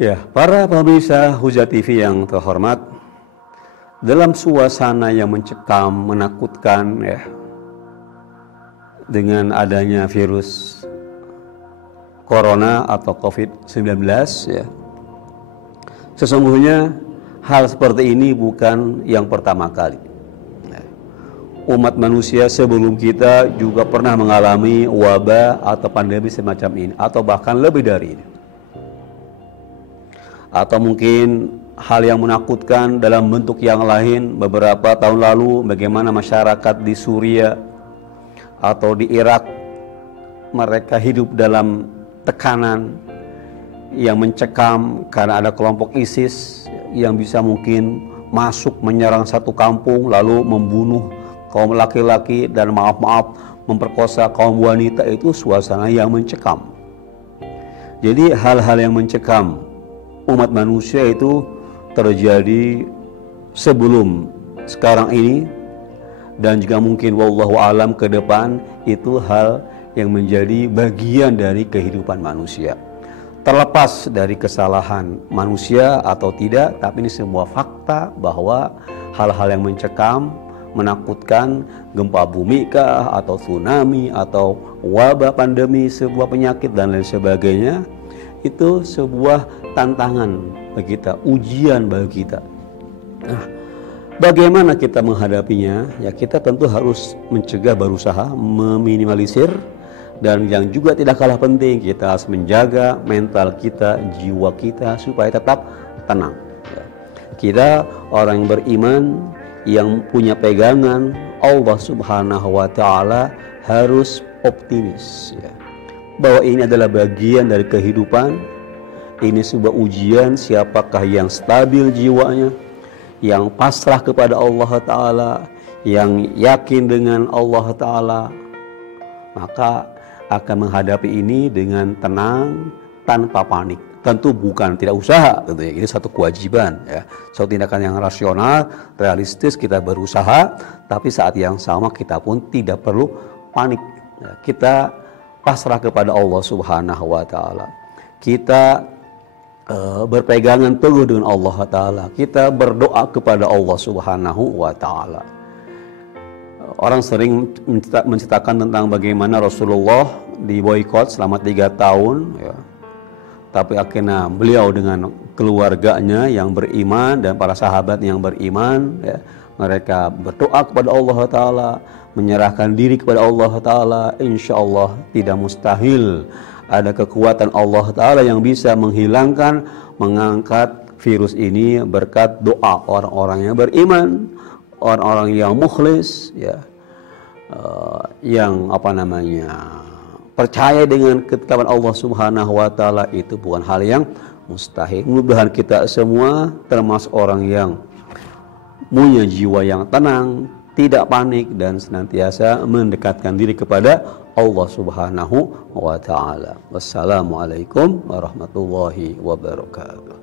Ya, para pemirsa Hujah TV yang terhormat, dalam suasana yang mencekam, menakutkan ya, dengan adanya virus corona atau COVID-19 ya, sesungguhnya hal seperti ini bukan yang pertama kali. Umat manusia sebelum kita juga pernah mengalami wabah atau pandemi semacam ini, atau bahkan lebih dari ini. Atau mungkin hal yang menakutkan dalam bentuk yang lain, beberapa tahun lalu bagaimana masyarakat di Suriah atau di Irak, mereka hidup dalam tekanan yang mencekam karena ada kelompok ISIS yang bisa mungkin masuk menyerang satu kampung lalu membunuh kaum laki-laki dan memperkosa kaum wanita. Itu suasana yang mencekam. Jadi hal-hal yang mencekam umat manusia itu terjadi sebelum sekarang ini, dan juga mungkin wallahu alam ke depan itu hal yang menjadi bagian dari kehidupan manusia. Terlepas dari kesalahan manusia atau tidak, tapi ini semua fakta bahwa hal-hal yang mencekam, menakutkan, gempa bumi kah, atau tsunami, atau wabah, pandemi, sebuah penyakit dan lain sebagainya, itu sebuah tantangan bagi kita, ujian bagi kita. Nah, bagaimana kita menghadapinya? Ya, kita tentu harus mencegah, berusaha meminimalisir, dan yang juga tidak kalah penting, kita harus menjaga mental kita, jiwa kita supaya tetap tenang. Kita orang yang beriman, yang punya pegangan Allah Subhanahu wa Ta'ala, harus optimis ya, bahwa ini adalah bagian dari kehidupan. Ini sebuah ujian, siapakah yang stabil jiwanya, yang pasrah kepada Allah Ta'ala, yang yakin dengan Allah Ta'ala, maka akan menghadapi ini dengan tenang, tanpa panik. Tentu bukan tidak usaha gitu ya. Ini satu kewajiban ya, satu tindakan yang rasional, realistis, kita berusaha, tapi saat yang sama kita pun tidak perlu panik ya. Kita pasrah kepada Allah Subhanahu wa Ta'ala. Kita berpegangan teguh dengan Allah Ta'ala. Kita berdoa kepada Allah Subhanahu wa Ta'ala. Orang sering menceritakan tentang bagaimana Rasulullah diboikot selama 3 tahun ya. Tapi akhirnya beliau dengan keluarganya yang beriman dan para sahabat yang beriman ya, mereka berdoa kepada Allah Ta'ala, menyerahkan diri kepada Allah Ta'ala. Insya Allah tidak mustahil ada kekuatan Allah Ta'ala yang bisa menghilangkan, mengangkat virus ini berkat doa orang-orang yang beriman, orang-orang yang mukhlis ya, yang percaya dengan ketetapan Allah Subhanahu wa Ta'ala. Itu bukan hal yang mustahil. Mudah-mudahan kita semua termasuk orang yang punya jiwa yang tenang, tidak panik, dan senantiasa mendekatkan diri kepada Allah Subhanahu wa Ta'ala. Wassalamualaikum warahmatullahi wabarakatuh.